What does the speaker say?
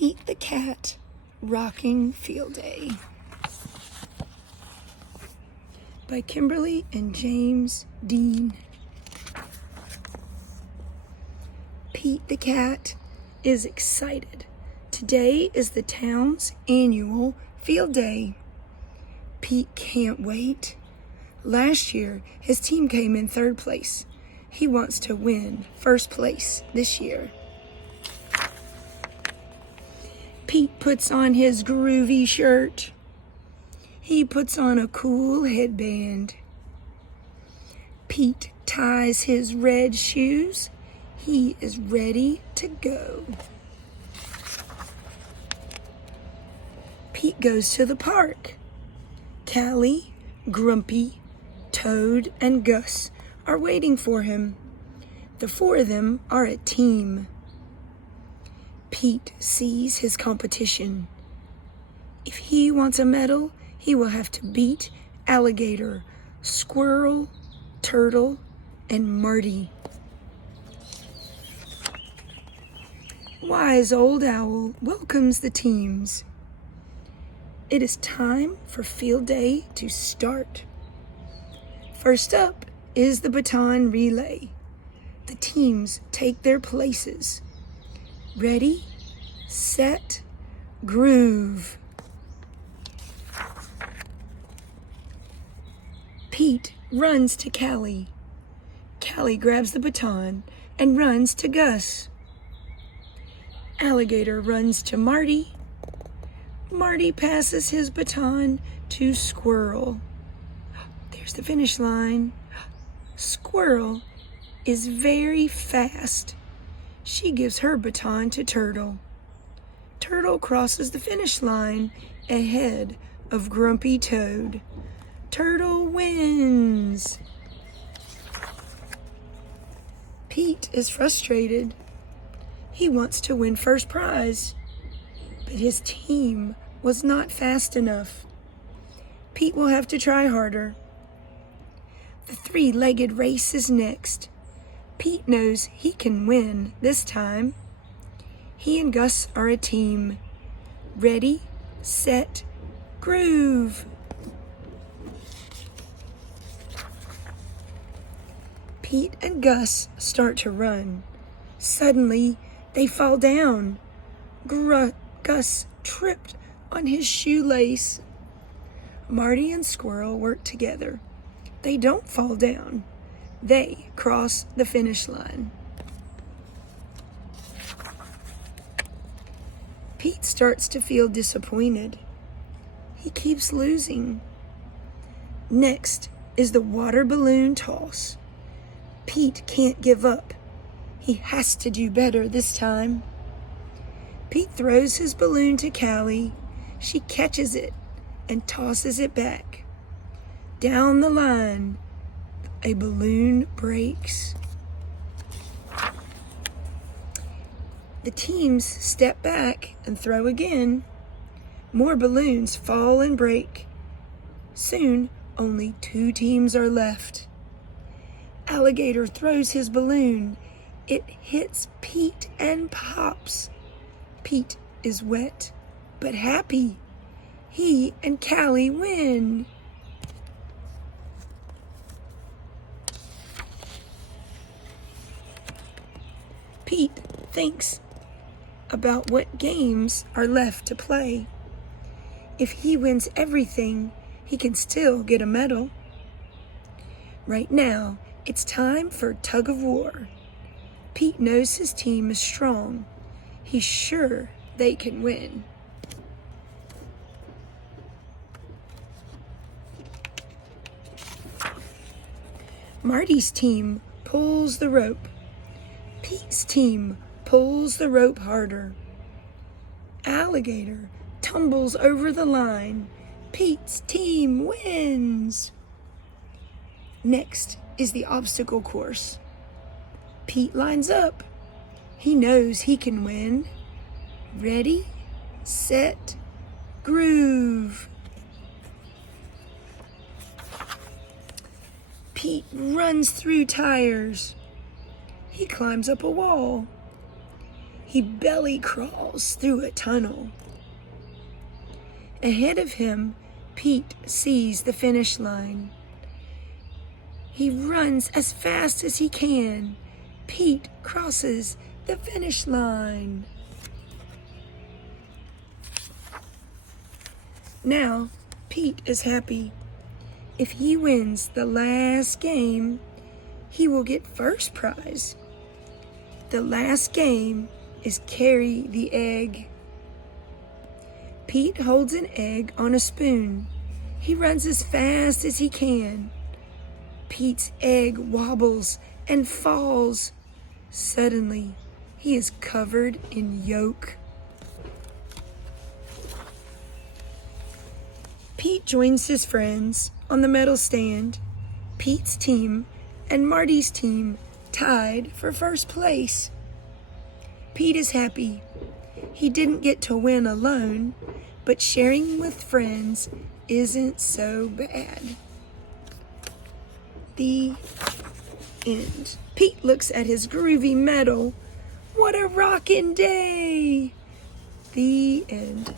Pete the Cat, Rocking Field Day by Kimberly and James Dean. Pete the Cat is excited. Today is the town's annual field day. Pete can't wait. Last year, his team came in third place. He wants to win first place this year. Pete puts on his groovy shirt. He puts on a cool headband. Pete ties his red shoes. He is ready to go. Pete goes to the park. Callie, Grumpy, Toad, and Gus are waiting for him. The four of them are a team. Pete sees his competition. If he wants a medal, he will have to beat Alligator, Squirrel, Turtle, and Marty. Wise Old Owl welcomes the teams. It is time for field day to start. First up is the baton relay. The teams take their places. Ready, set, groove. Pete runs to Callie. Callie grabs the baton and runs to Gus. Alligator runs to Marty. Marty passes his baton to Squirrel. There's the finish line. Squirrel is very fast. She gives her baton to Turtle. Turtle crosses the finish line ahead of Grumpy Toad. Turtle wins. Pete is frustrated. He wants to win first prize, but his team was not fast enough. Pete will have to try harder. The three-legged race is next. Pete knows he can win this time. He and Gus are a team. Ready, set, groove. Pete and Gus start to run. Suddenly, they fall down. Gus tripped on his shoelace. Marty and Squirrel work together. They don't fall down. They cross the finish line. Pete starts to feel disappointed. He keeps losing. Next is the water balloon toss. Pete can't give up. He has to do better this time. Pete throws his balloon to Callie. She catches it and tosses it back. Down the line, a balloon breaks. The teams step back and throw again. More balloons fall and break. Soon, only 2 teams are left. Alligator throws his balloon. It hits Pete and pops. Pete is wet, but happy. He and Callie win. Pete thinks about what games are left to play. If he wins everything, he can still get a medal. Right now, it's time for tug of war. Pete knows his team is strong. He's sure they can win. Marty's team pulls the rope. Pete's team pulls the rope harder. Alligator tumbles over the line. Pete's team wins. Next is the obstacle course. Pete lines up. He knows he can win. Ready, set, groove. Pete runs through tires. He climbs up a wall. He belly crawls through a tunnel. Ahead of him, Pete sees the finish line. He runs as fast as he can. Pete crosses the finish line. Now, Pete is happy. If he wins the last game, he will get first prize. The last game is carry the egg. Pete holds an egg on a spoon. He runs as fast as he can. Pete's egg wobbles and falls. Suddenly, he is covered in yolk. Pete joins his friends on the medal stand. Pete's team and Marty's team tied for first place. Pete is happy. He didn't get to win alone, but sharing with friends isn't so bad. The end. Pete looks at his groovy medal. What a rockin' day! The end.